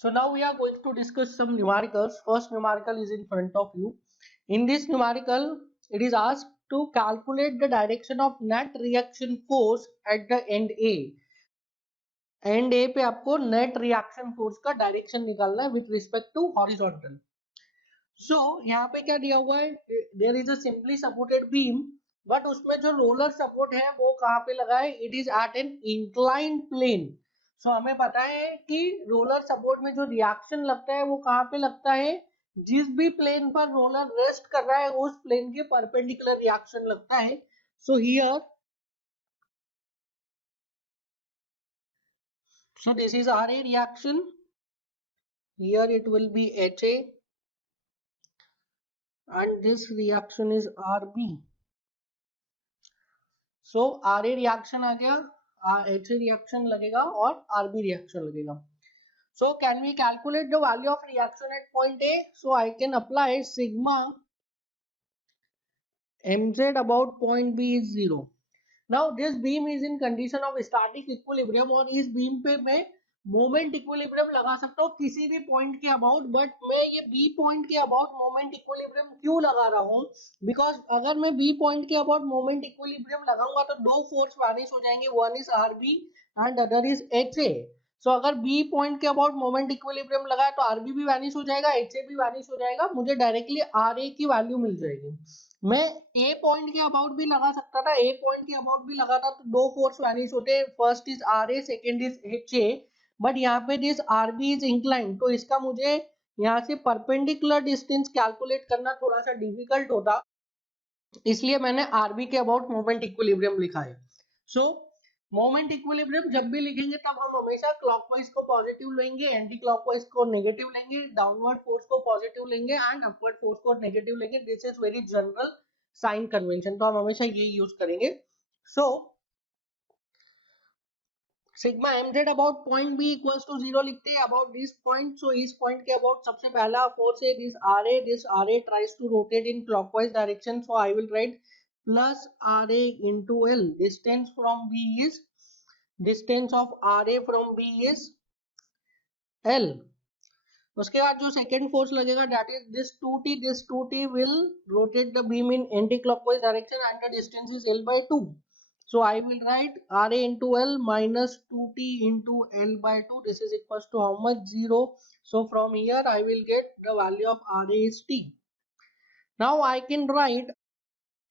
So now we are going to discuss some numericals. First numerical is in front of you. In this numerical, it is asked to calculate the direction of net reaction force at the end A. And A पे आपको net reaction force का direction निकालना है with respect to horizontal. So यहाँ पे क्या दिया हुआ है, there is a simply supported beam, but उसमें जो रोलर सपोर्ट है वो कहाँ पे लगा है, it is at an inclined plane. So हमें पता है कि रोलर सपोर्ट में जो रिएक्शन लगता है वो कहाँ पे लगता है, जिस भी प्लेन पर रोलर रेस्ट कर रहा है उस प्लेन के परपेंडिकुलर रिएक्शन लगता है. So here, so this is RA reaction, here it will be HA, and this reaction is RB. So RA reaction आ गया, HA reaction लगेगा और RB reaction लगेगा. So can we calculate the value of reaction at point A? So I can apply sigma mz about point B is 0. Now this beam is in condition of static equilibrium और इस beam पे मैं moment equilibrium लगा सकता हूँ किसी भी point के अबाउट, बट मैं ये बी पॉइंट के अबाउट मोमेंट इक्विलिब्रियम क्यों लगा रहा हूँ, बिकॉज अगर मैं बी पॉइंट के अबाउट मोमेंट इक्विलिब्रियम लगाऊंगा तो दो फोर्स वैनिश हो जाएंगे, one is RB and other is H A. So अगर बी पॉइंट के अबाउट मोमेंट इक्विलिब्रियम लगाए तो आरबी भी वैनिश हो जाएगा, एच ए भी वैनिश हो जाएगा, मुझे डायरेक्टली आर ए की वैल्यू मिल जाएगी. मैं ए पॉइंट के अबाउट भी लगा सकता था, ए पॉइंट के अबाउट भी लगाता तो दो फोर्स वैनिश होते, first is R A, second is H A, but यहाँ पे दिस आरबी इज इंक्लाइन, तो इसका मुझे यहाँ से परपेंडिकुलर डिस्टेंस कैलकुलेट करना थोड़ा सा डिफिकल्ट होता, इसलिए मैंने आरबी के अबाउट मोमेंट इक्विलिब्रियम लिखा है. सो मोमेंट इक्विलिब्रियम जब भी लिखेंगे तब हम हमेशा क्लॉकवाइज को पॉजिटिव लेंगे, एंटी क्लॉकवाइज को नेगेटिव लेंगे, डाउनवर्ड फोर्स को पॉजिटिव लेंगे एंड अपवर्ड फोर्स को नेगेटिव लेंगे. This is very general sign convention, तो हम हमेशा ये यूज करेंगे. So sigma mz about point b equals to 0 लिखते हैं अबाउट दिस पॉइंट. सो इस पॉइंट के अबाउट सबसे पहला फोर्स है this ra tries to rotate in clockwise direction, so I will write plus ra into l. Distance from b is, distance of ra from b is l. उसके बाद जो second force लगेगा that is this 2t will rotate the beam in anti-clockwise direction and the distance is l by 2. So I will write ra into l minus 2t into l by 2. This is equals to how much? 0. So from here I will get the value of ra is t. Now I can write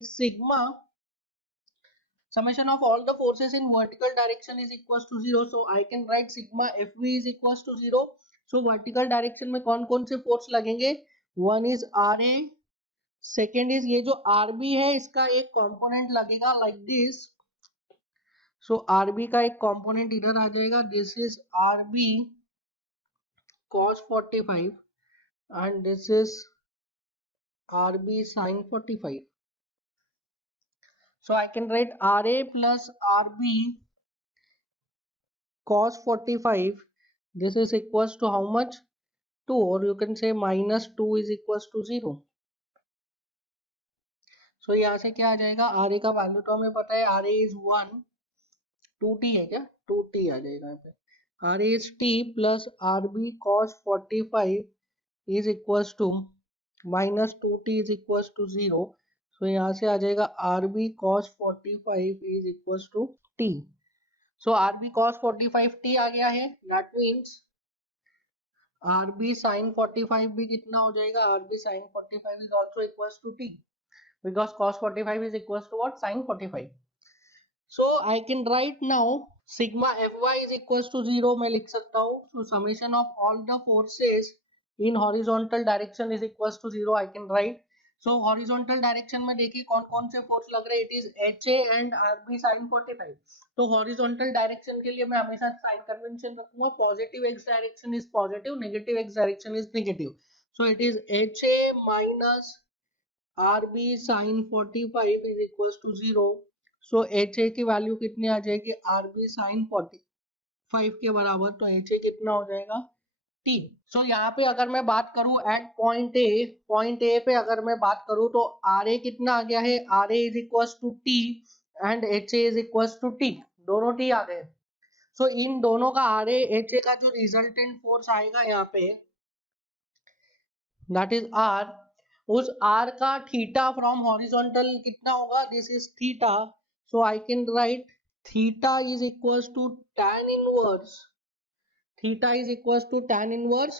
sigma summation of all the forces in vertical direction is equals to 0. So I can write sigma fv is equals to 0. So vertical direction में कौन कौन से force लगेंगे, one is R A, second is ये जो R B है इसका एक कंपोनेंट लगेगा like this. So R B का एक कंपोनेंट इधर आ जाएगा, this is R B cos 45 and this is rb sin 45. So I can write ra plus rb cos 45, this is equals to how much, 2, or you can say minus 2 is equals to 0. So यहाँ से क्या आ जाएगा, RA का value तो हमें पता है, RA is 1, 2t है क्या, 2t आ जाएगा यहाँ पे. RA is t plus RB cos 45 is equals to minus 2t is equals to 0. So यहाँ से आ जाएगा RB cos 45 is equals to t. So RB cos 45 t आ गया है, that means RB sin 45 भी कितना हो जाएगा, RB sin 45 is also equals to t, because cos 45 is equals to what, sin 45. So I can write now sigma fy is equals to 0 मैं लिख सकता हूँ. So summation of all the forces in horizontal direction is equals to 0 I can write. So horizontal direction में देखिए कौन कौन से force लग रहे हैं, it is HA and RB sin 45. तो horizontal direction के लिए मैं हमेशा साइन कन्वेंशन रखूंगा, positive x direction is positive, negative x direction is negative. So it is HA minus RB sin 45 is equals to 0. So HA की value कितनी आ जाएगी, RB sin 45 के बराबर, तो HA कितना हो जाएगा, T. सो यहाँ पे अगर मैं बात करूँ एट पॉइंट ए पे अगर मैं बात करूँ तो RA कितना आ गया है, RA is equals to T and HA is equals to T, दोनों T आ गए. सो इन दोनों का आर एच ए का जो रिजल्टेंट फोर्स आएगा यहाँ पे दैट इज आर, उस आर का थीटा फ्रॉम हॉरिजॉन्टल कितना होगा, this is theta, so I can write theta is equals to tan inverse, theta is equals to tan inverse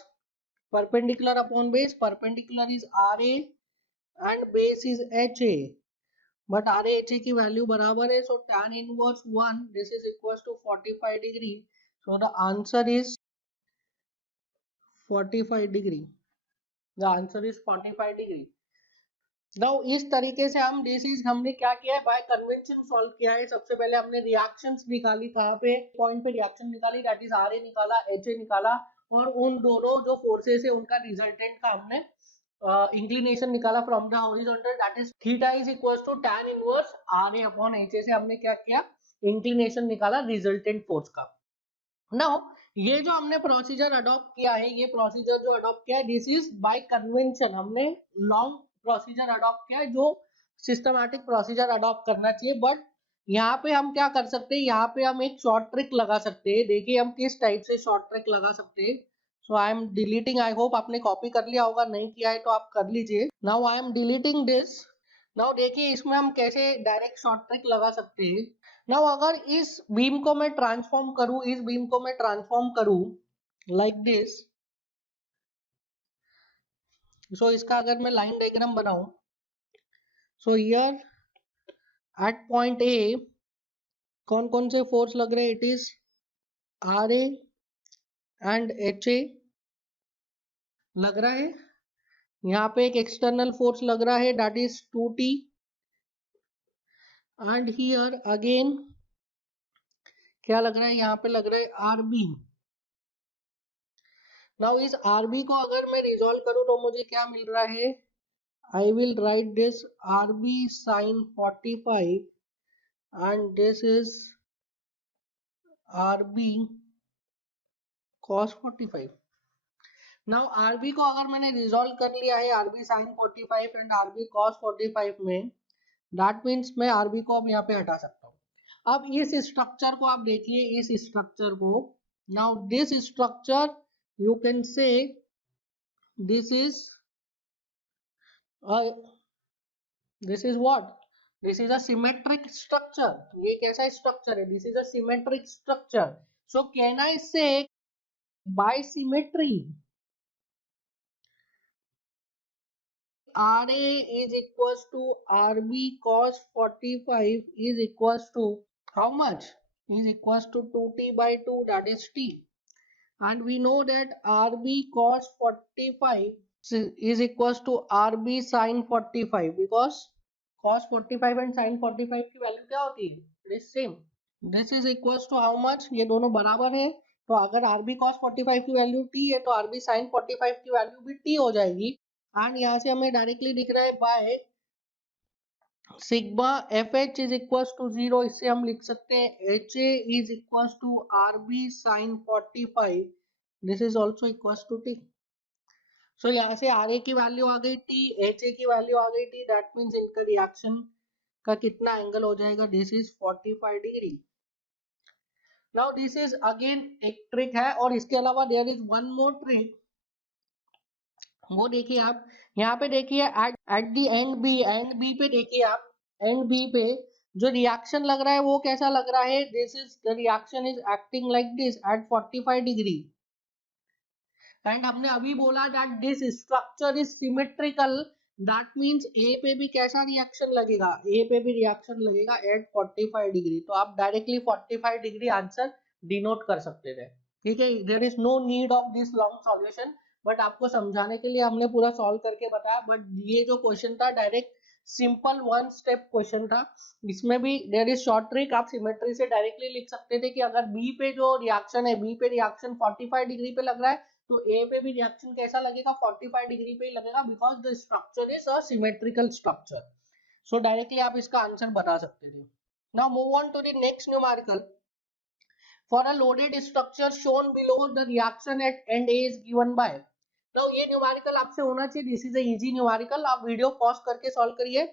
perpendicular upon base, perpendicular is RA and base is HA, but RA HA की value बराबर है, so tan inverse 1 this is equals to 45 degree, so the answer is 45 degree, the answer is 45 degree. Now इस तरीके से हम disease हमने क्या किया है, बाय कन्वेंशन सॉल्व किया है। सबसे पहले हमने रिएक्शंस निकाली, कहाँ पे पॉइंट पे रिएक्शन निकाली, दैट इज आर ए निकाला, एच ए निकाला, और उन दोनों जो फोर्सेस है उनका रिजल्टेंट का हमने इंक्लिनेशन निकाला from the horizontal, that is theta is equals to tan inverse R A upon H A से हमने क्या किया, इंक्लिनेशन निकाला रिजल्टेंट फोर्स का। नाउ ये जो हमने प्रोसीजर अडॉप्ट किया है, ये प्रोसीजर जो अडॉप्ट किया है दिस इज बाय कन्वेंशन, हमने लॉन्ग प्रोसीजर अडॉप्ट किया है जो सिस्टमैटिक प्रोसीजर अडॉप्ट करना चाहिए, बट यहाँ पे हम क्या कर सकते हैं, यहाँ पे हम एक शॉर्ट ट्रिक लगा सकते हैं। देखिए हम किस टाइप से शॉर्ट ट्रिक लगा सकते हैं। So I am deleting, I hope आपने कॉपी कर लिया होगा, नहीं किया है तो आप कर लीजिए। Now I am deleting this. Now देखिए इसमें हम कैसे डायरेक्ट शॉर्ट ट्रिक लगा सकते हैं। नाउ अगर इस बीम को मैं ट्रांसफॉर्म करूं, इस बीम को मैं ट्रांसफॉर्म करूं लाइक दिस, सो इसका अगर मैं लाइन डायग्राम बनाऊं, so here at point A कौन कौन से फोर्स लग रहे हैं, it is R A and H A लग रहा है। यहाँ पे एक एक्सटर्नल फोर्स लग रहा है that is 2t, and here again क्या लग रहा है, यहाँ पे लग रहा है आर बी। नाउ इस आर बी को अगर मैं रिजॉल्व करूं तो मुझे क्या मिल रहा है, I will write this RB sin 45 and this is RB cos 45. Now RB को अगर मैंने रिजॉल्व कर लिया है RB sin 45 and RB cos 45 में, that means मैं RB को अब यहाँ पे हटा सकता हूँ। अब इस स्ट्रक्चर को आप देखिए, इस स्ट्रक्चर को, now this structure you can say this is this is what, this is a symmetric structure, ये कैसा स्ट्रक्चर है, this is a symmetric structure, so can I say by symmetry RA is equals to RB cos 45 is equals to how much, is equals to 2t by 2, that is t, and we know that RB cos 45 is equals to RB sin 45 because cos 45 and sin 45 की value क्या होती है, it is same, this is equals to how much, ये दोनों बराबर है, तो अगर RB cos 45 की वैल्यू t है तो RB sin 45 की वैल्यू भी t हो जाएगी, एंड यहाँ से हमें डायरेक्टली दिख रहा है by sigma F H is equals to 0, इससे हम लिख सकते हैं H A is equals to RB sin 45, this is also equals to t। So यहाँ से आर ए की वैल्यू आ गई t, एच ए की वैल्यू आ गई t, दैट मीन्स इनका रिएक्शन का कितना एंगल हो जाएगा, this is 45 degree. Now this is again एक ट्रिक है, और इसके अलावा there is one more trick, वो देखिए आप यहाँ पे देखिए एट द एंड बी पे देखिए आप, एंड बी पे जो रिएक्शन लग रहा है वो कैसा लग रहा है, this is the reaction is acting like this at 45 degree, and हमने अभी बोला that this structure is symmetrical, that means A पे भी कैसा रिएक्शन लगेगा, ए पे भी रिएक्शन लगेगा एट 45 डिग्री, तो आप डायरेक्टली 45 डिग्री आंसर डिनोट कर सकते थे। ठीक है, there is no need of this long solution, but आपको समझाने के लिए हमने पूरा सॉल्व करके बताया, बट ये जो क्वेश्चन था direct simple one step question था, इसमें भी देयर इज शॉर्ट ट्रिक, आप सिमेट्री से डायरेक्टली लिख सकते थे कि अगर बी पे जो रिएक्शन है, बी पे रिएक्शन 45 डिग्री पे लग रहा है तो ए पे भी रिएक्शन कैसा लगेगा, 45 डिग्री पे ही लगेगा, because the structure is a symmetrical structure, so directly आप इसका आंसर बता सकते थे। Now move on to the next numerical, for a loaded structure shown below the reaction at end A is given by, now ये numerical आपसे होना चाहिए, this is a easy numerical, आप वीडियो पॉज करके solve करिए।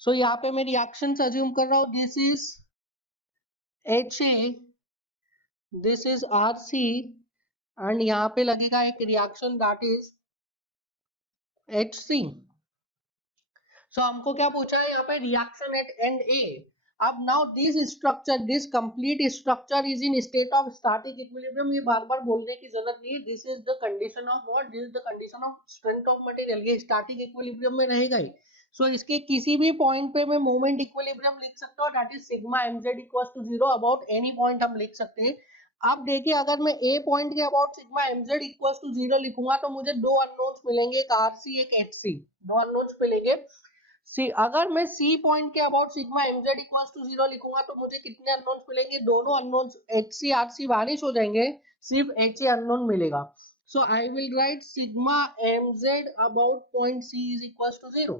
सो यहाँ पे मैं रिएक्शन अज्यूम कर रहा हूँ, this is HA, this is RC, and यहाँ पे लगेगा एक रिएक्शन दैट इज HC। सो हमको क्या पूछा है यहाँ पे, रिएक्शन एट एंड ए। अब now this structure, this complete structure is in state of static equilibrium. ये बार बार बोलने की जरूरत नहीं है, this is the condition of what, this is the condition of strength of material. ये स्टैटिक इक्विलिब्रियम में रहेगा ही। सो इसके किसी भी पॉइंट पे मैं मोमेंट इक्विलिब्रियम लिख सकता हूँ, that is sigma mz equals to 0 about any point हम लिख सकते हैं। अब देखिए, अगर मैं ए पॉइंट के about sigma mz equals to 0 लिखूंगा तो मुझे दो अननोन्स मिलेंगे, एक RC एक HC, दो अननोन्स मिलेंगे। सी, अगर मैं सी पॉइंट के about sigma mz equals to 0 लिखूंगा तो मुझे कितने अननोन्स मिलेंगे, दोनों अननोन्स HC RC वानिश हो जाएंगे, सिर्फ HA अननोन मिलेगा। So I will write sigma mz about point C is equals to 0।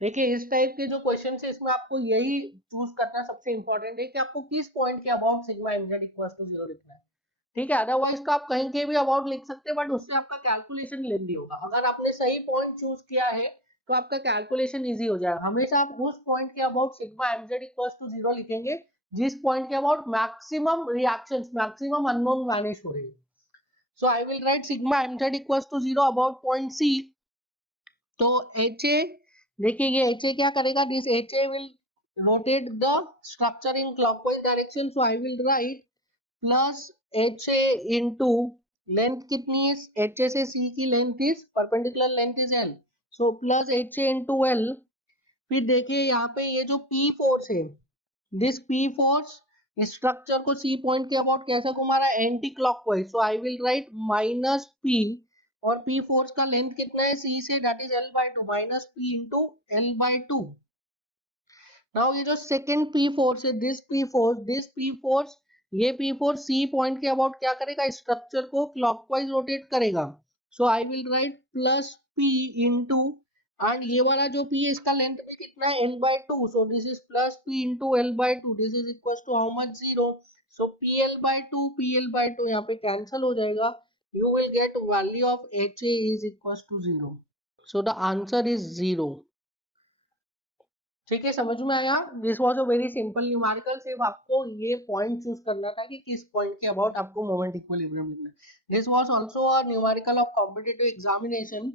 देखिए, इस टाइप के जो क्वेश्चन है इसमें आपको यही चूज करना सबसे इंपॉर्टेंट है कि आपको किस पॉइंट के about sigma mz equals to 0 लिखना है। ठीक है, अदरवाइज तो आप कहीं के भी अबाउट लिख सकते हैं, बट उससे आपका कैलकुलेशन लेंदी होगा। अगर आपने सही पॉइंट चूज किया है तो आपका कैलकुलेशन इजी हो जाएगा। हमेशा आप उस पॉइंट के about sigma mz equals to 0 लिखेंगे जिस पॉइंट के about maximum reactions, maximum unknown vanish हो रही है। So I will write sigma mz equals to 0 about point C। तो HA, देखिए ये HA क्या करेगा, this HA will rotate the structure in clockwise direction. So I will write plus HA into length कितनी है, HA से C की length is perpendicular length is L, so plus HA into L। फिर देखिए यहाँ पे ये जो P फोर्स है, दिस P फोर्स स्ट्रक्चर को C पॉइंट के अबाउट कैसा घुमा रहा है, anti clockwise. So I will write minus P, और P फोर्स का लेंथ कितना है C से, that is L/2, minus P into L/2। Now ये जो सेकंड P फोर्स है, दिस P फोर्स, ये P फोर्स C पॉइंट के अबाउट क्या करेगा, स्ट्रक्चर को क्लॉकवाइज रोटेट करेगा। So I will write plus P into, and ये वाला जो P है इसका लेंथ भी कितना है, L/2। So this is plus P into L/2, this is equal to how much, 0। So PL/2 यहाँ पे कैंसल हो जाएगा, you will get value of HA is equals to 0। so the answer is 0। ठीक है, समझ में आया। This was a very simple numerical, सिर्फ आपको ये पॉइंट चूज करना था कि किस पॉइंट के अबाउट आपको मोमेंट इक्विलिब्रियम लिखना है। This was also a numerical of competitive examination.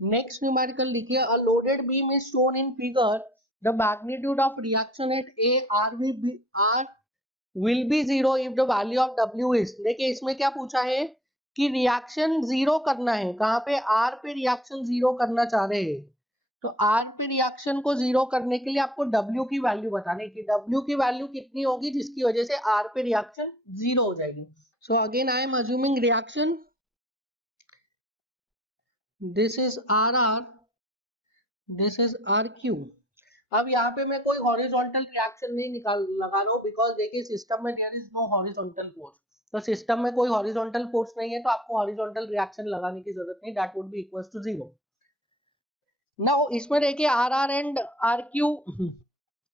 Next numerical लिखिए, a loaded beam is shown in figure, the magnitude of reaction at A R will be 0 if the value of W is. देखिए इसमें क्या पूछा है कि reaction zero करना है, कहाँ पे, R पे रिएक्शन जीरो करना चाह रहे हैं। तो R पे रिएक्शन को जीरो करने के लिए आपको W की वैल्यू बताने की, W की वैल्यू कितनी होगी जिसकी वजह से R पे रिएक्शन जीरो हो जाएगी। So again I am assuming reaction, this is RR, this is RQ। अब यहाँ पे मैं कोई हॉरिजॉन्टल रिएक्शन नहीं लगा रहा हूँ, बिकॉज देखिए सिस्टम में there is no horizontal force. तो सिस्टम में कोई हॉरिजॉन्टल फोर्स नहीं है तो आपको हॉरिजॉन्टल रिएक्शन लगाने की जरूरत नहीं, that would be equals to 0। Now इसमें देखिए R R and R Q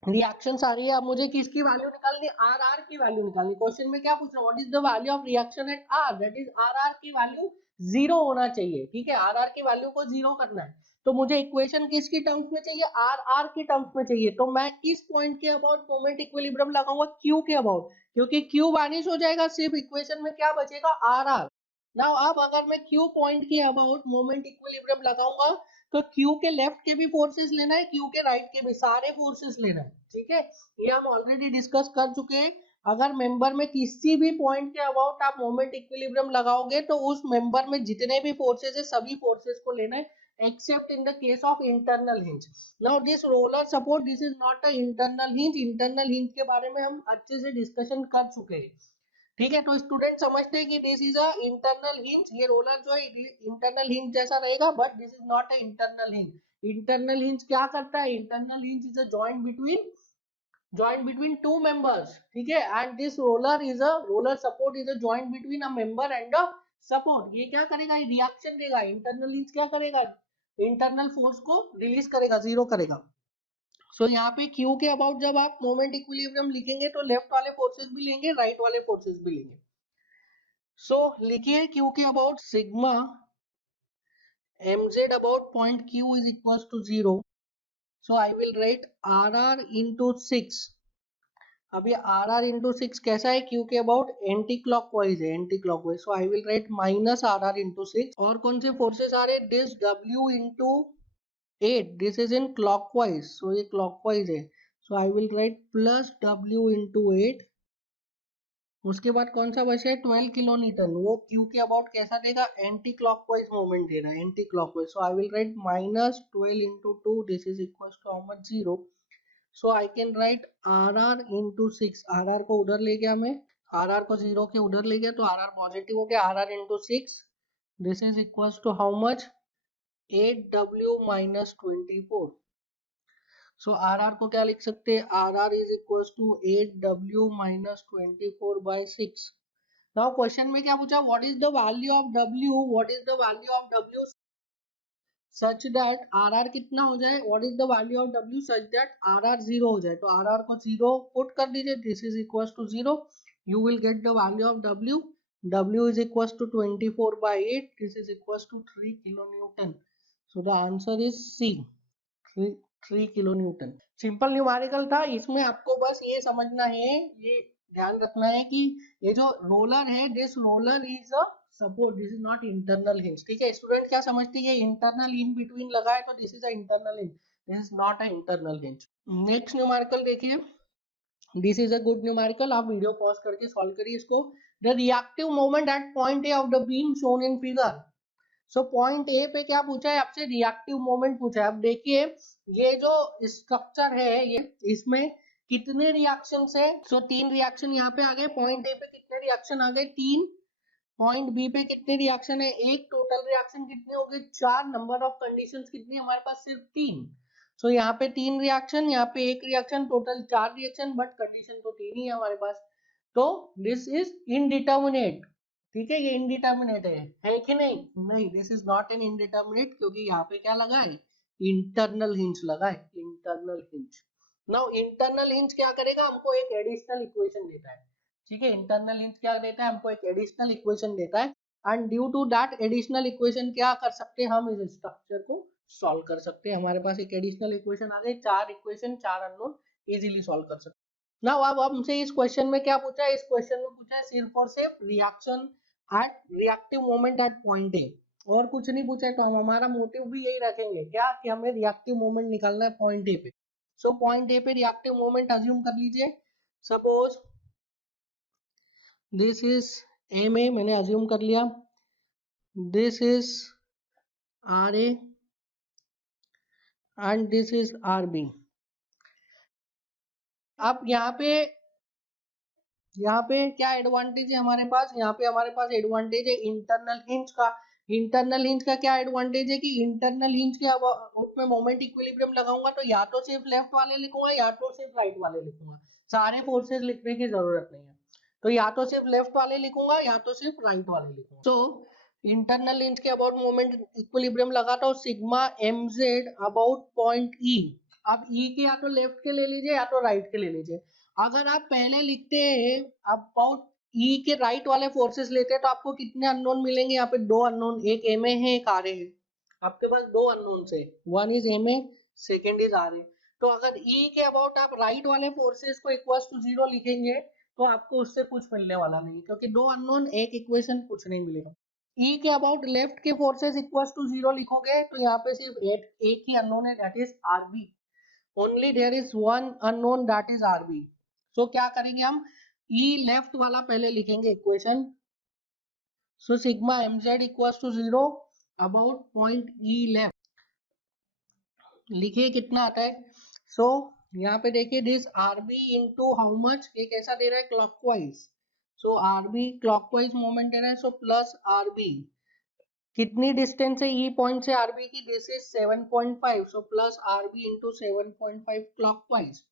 reactions आ रही है। अब मुझे किसकी वैल्यू निकालनी, आर आर की वैल्यू निकालनी। क्वेश्चन में क्या पूछ रहा है, what is the value of reaction at R, that is R R की वैल्यू 0 होना चाहिए। ठीक है, आर आर की वैल्यू को 0 करना है, तो मुझे इक्वेशन किसकी टर्म्स में चाहिए, आर आर की टर्म्स में चाहिए। तो मैं किस पॉइंट के अबाउट मोमेंट इक्विलिब्रियम लगाऊंगा, क्यू के अबाउट, क्योंकि क्यू वैनिश हो जाएगा, सिर्फ इक्वेशन में क्या बचेगा, आर आर। नाउ अब अगर मैं क्यू पॉइंट के अबाउट मोमेंट इक्विलिब्रियम लगाऊंगा तो क्यू के लेफ्ट के भी फोर्सेस लेना है, क्यू के राइट के भी, सारे फोर्सेस लेना है। ठीक है, ये हम ऑलरेडी डिस्कस कर चुके हैं। अगर मेंबर में किसी भी पॉइंट के अबाउट आप मोमेंट इक्विलिब्रियम लगाओगे तो उस मेंबर में जितने भी फोर्सेस है सभी फोर्सेस को लेना है, except in the case of internal hinge। now this roller support, this is not a internal hinge, internal hinge के बारे में हम अच्छे से डिस्कशन कर चुके हैं। ठीक है, तो स्टूडेंट समझते हैं कि this is a internal hinge, ये रोलर जो है इंटरनल हिंज जैसा रहेगा, but this is not a internal hinge. Internal hinge क्या करता है, internal hinge is a joint between two members. ठीक है, and this roller support is a joint between a member and a support. ये क्या करेगा, ये रिएक्शन देगा। इंटरनल हिंज क्या करेगा, इंटरनल फोर्स को रिलीज करेगा, जीरो करेगा। सो यहाँ पे Q के अबाउट जब आप मोमेंट इक्विलिब्रियम लिखेंगे तो लेफ्ट वाले फोर्सेस भी लेंगे, राइट वाले फोर्सेस भी लेंगे। सो लिखिए Q के about sigma mz about point Q is equals to 0. So I will write RR into 6 अब ये आर आर इंटू सिक्स कैसा है, क्यू के अबाउट एंटी क्लॉकवाइज है, anti clockwise, so I will write minus R R into six. और कौन से forces आ रहे हैं, this W into eight, this is in clockwise, so ये क्लॉकवाइज है, so I will write plus W into eight. उसके बाद कौन सा बचा है, 12 किलो न्यूटन, वो क्यू के अबाउट कैसा देगा, एंटी क्लॉकवाइज मोमेंट दे रहा है, anti clockwise, so I will write minus 12 into two, this is equal to how much, 0। So I can write R R into six, R R को उधर ले गया मैं, आर आर को जीरो के उधर ले गया तो आर आर पॉजिटिव हो गया, R R into six, this is equal to how much, 8w minus 24। सो आर आर को क्या लिख सकते हैं, R R is equal to 8w minus 24 by six. Now question में क्या पूछा, what is the value of w, what is the value of w such that R R कितना हो जाए, what is the value of w such that R R zero हो जाए, तो R R को जीरो पुट कर दीजिए, this is equal to zero, you will get the value of w, w is equals to 24 by 8, this is equals to 3 kilonewton, so the answer is C, 3 kilo Newton. Simple numerical था, इसमें आपको बस ये समझना है, ये ध्यान रखना है कि ये जो रोलर है, this roller is a support, this is not internal hinge, ठीक है। स्टूडेंट क्या समझते हैं, इंटरनल इन बिटवीन लगा है तो this is a internal hinge, this is not a internal hinge. Next numerical देखिए, this is a good numerical, आप वीडियो पॉज करके सॉल्व करिए इसको। The reactive moment at point A of the beam shown in figure, so point A पे क्या पूछा है आपसे, रिएक्टिव मोमेंट पूछा है। अब देखिए ये जो स्ट्रक्चर है, ये इसमें कितने रिएक्शन है, सो तीन रिएक्शन यहाँ पे आ गए, पॉइंट ए पे कितने रिएक्शन आ गए, तीन, पॉइंट बी पे कितने रिएक्शन है, एक, टोटल रिएक्शन कितने हो गए, चार, नंबर ऑफ कंडीशंस कितनी हमारे पास, सिर्फ तीन। सो यहाँ पे तीन रिएक्शन, यहाँ पे एक रिएक्शन, टोटल चार रिएक्शन, बट कंडीशन तो तीन ही है हमारे पास, तो दिस इज इनडिटर्मिनेट, ठीक है, ये इनडिटर्मिनेट है कि नहीं, नहीं, this is not an indeterminate, क्योंकि यहाँ पे क्या लगा है, इंटरनल हिंज लगा है, internal hinge. Now internal hinge क्या करेगा, हमको एक एडिशनल इक्वेशन देता है, ठीक है, इंटरनल हिंज क्या देता है, हमको एक एडिशनल इक्वेशन देता है, and due to that additional equation क्या कर सकते हैं, हम इस स्ट्रक्चर को सॉल्व कर सकते हैं, हमारे पास एक एडिशनल इक्वेशन आ गई, चार इक्वेशन, चार अननोन, इजीली सॉल्व कर सकते हैं। नाउ अब हमसे इस क्वेश्चन में क्या पूछा है, इस क्वेश्चन में पूछा है सिर्फ और सिर्फ reaction at reactive moment at point ए, और कुछ नहीं पूछा है, तो हम हमारा मोटिव भी यही रखेंगे, क्या कि हमें रिएक्टिव मोमेंट निकालना है पॉइंट ए पे। सो पॉइंट ए पे रिएक्टिव मोमेंट अज्यूम कर लीजिए, suppose this is M A, मैंने अज्यूम कर लिया, this is R A and this is R B. अब यहाँ पे क्या एडवांटेज है हमारे पास, यहाँ पे हमारे पास एडवांटेज है इंटरनल हिंज का। इंटरनल हिंज का क्या एडवांटेज है कि इंटरनल हिंज के उसमें मोमेंट इक्विलिब्रियम लगाऊंगा तो या तो सिर्फ लेफ्ट वाले लिखूंगा या तो सिर्फ राइट वाले लिखूंगा, सारे फोर्सेस लिखने की जरूरत नहीं है, तो या तो सिर्फ लेफ्ट वाले लिखूंगा या तो सिर्फ राइट वाले लिखूंगा। तो इंटरनल हिंज के अबाउट मोमेंट इक्विलिब्रियम लगाता हूँ, sigma M Z about point E. अब ई के या तो लेफ्ट के ले लीजिए या तो राइट के ले लीजिए, अगर आप पहले लिखते हैं अबाउट ई के राइट वाले फोर्सेस लेते हैं तो आपको कितने अननोन मिलेंगे, यहाँ पे दो अननोन, एक एम ए है, एक आर ए है, आपके पास दो अननोन से, one is M A, second is R A. तो अगर ई के अबाउट आप राइट वाले फोर्सेस को इक्वल टू जीरो लिखेंगे तो आपको उससे कुछ मिलने वाला नहीं, क्योंकि दो अननोन, एक इक्वेशन, कुछ नहीं मिलेगा। ई के अबाउट लेफ्ट के फोर्सेस इक्वल टू जीरो लिखोगे तो यहाँ पे सिर्फ एक ही अननोन है, that is R B, only there is one unknown, that is RB। so क्या करेंगे हम, E लेफ्ट वाला पहले लिखेंगे equation, so sigma mz equals to 0 about point E left, लिखिए कितना आता है, so यहाँ पे देखिए this RB into how much, ये कैसा दे रहा है, clockwise, so RB clockwise moment दे रहा है, so प्लस RB, कितनी डिस्टेंस है ई पॉइंट से आरबी की, this is 7.5, so plus RB into 7.5 clockwise.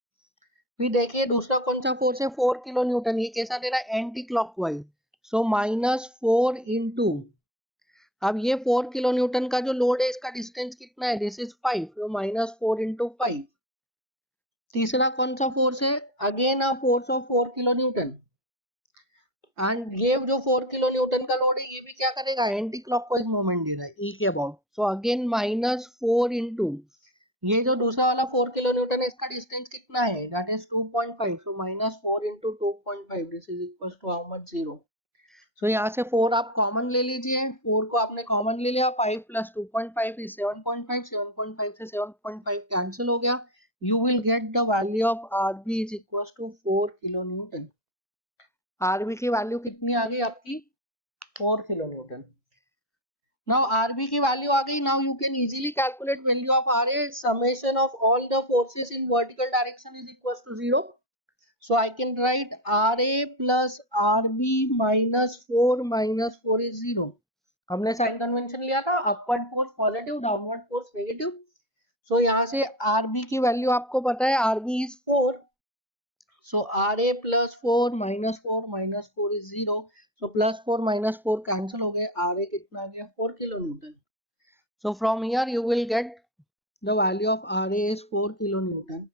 फिर देखिए दूसरा कौन सा फोर्स है, 4 किलो न्यूटन, ये कैसा दे रहा है, एंटी क्लॉकवाइज, सो माइनस 4 इंटू, अब ये 4 किलो न्यूटन का जो लोड है इसका डिस्टेंस कितना है, दिस इज 5, तो माइनस 4 इंटू 5। तीसरा कौन सा फोर्स है, again a force of 4 kilo Newton, and ये जो 4 किलो न्यूटन का लोड है ये भी क्या करेगा, एंटी क्लॉकवाइज मोमेंट दे रहा है ई के about, so again minus 4 into, ये जो दूसरा वाला 4 किलो न्यूटन है इसका डिस्टेंस कितना है, that is 2.5, so minus 4 into 2.5 this is equal to how much, 0। So यहाँ से 4 आप कॉमन ले लीजिए, 4 को आपने कॉमन ले लिया, 5 प्लस 2.5 इज 7.5, 7.5 से 7.5 कैंसिल हो गया, you will get the value of RB is equal to 4 kilo newton. RB की वैल्यू कितनी आ गई आपकी, 4 किलो न्यूटन। Now RB की वैल्यू आ गई, now you can easily calculate value of RA, summation of all the forces in vertical direction is equals to 0. So I can write RA plus RB minus 4 is 0. हमने sign convention लिया था, upward force positive, downward force negative. So यहाँ से RB की value आपको पता है, RB is 4. So RA plus 4 minus 4 is 0. So plus 4 minus 4 cancel हो गए, RA कितना आ गया, 4 kilo Newton. So from here you will get the value of RA is 4 kilonewton,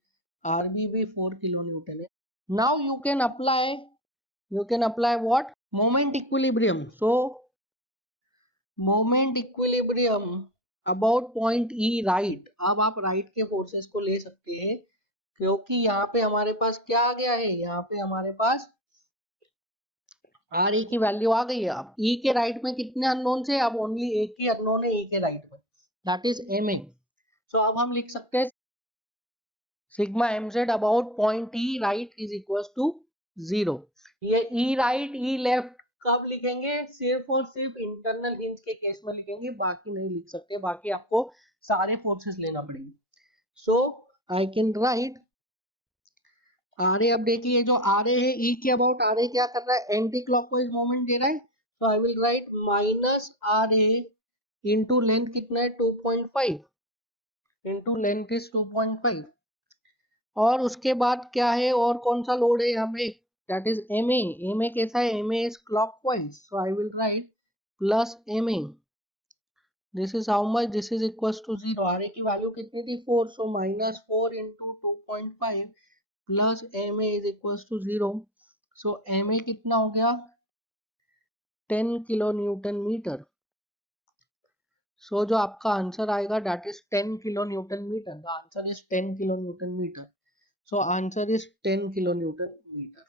RB भी 4 kilonewton है। Now you can apply what? Moment equilibrium. So moment equilibrium about point E right. अब आप right के forces को ले सकते हैं, क्योंकि यहाँ पे हमारे पास क्या आ गया है, यहाँ पे हमारे पास आर ए की वैल्यू आ गई है। अब ई के राइट में कितने अननोन से, अब ओनली एक ही अननोन है ई के राइट में, that is M A. So अब हम लिख सकते हैं sigma M Z about point E right is equal to 0। ये ई राइट ई लेफ्ट कब लिखेंगे, सिर्फ और सिर्फ इंटरनल हिंज के केस में लिखेंगे, बाकी नहीं लिख सकते, बाकी आपको सारे फोर्सेस लेना पड़ेंगे। सो I can write R A. अब देखिए जो आर ए है ई के अबाउट, आर ए क्या कर रहा है, एंटी क्लॉकवाइज मोमेंट दे रहा है। So I will write minus R A into length कितना है 2.5, इंटू लेंथ इज 2.5। और उसके बाद क्या है, और कौन सा लोड है यहाँ पे, that is M A. M A कैसा है, M A is clockwise, so I will write plus M A, this is how much, this is equal to 0। R A की वैल्यू कितनी थी 4, so minus 4 into 2.5 plus M A is equal to 0। So M A कितना हो गया 10 kilo newton metre. सो जो आपका answer आएगा that is 10 kilo newton metre, the answer is 10 kilo newton metre. So answer is 10 kilo newton metre.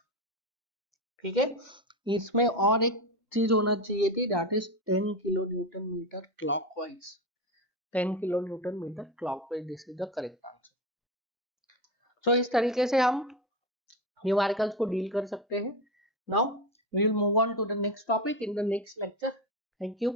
ठीक है, इसमें और एक चीज होना चाहिए थी, that is 10 kilo newton metre clockwise, 10 kilo newton metre clockwise, this is the correct answer. So इस तरीके से हम न्यूमेरिकल्स को डील कर सकते हैं। Now we will move on to the next topic in the next lecture. Thank you.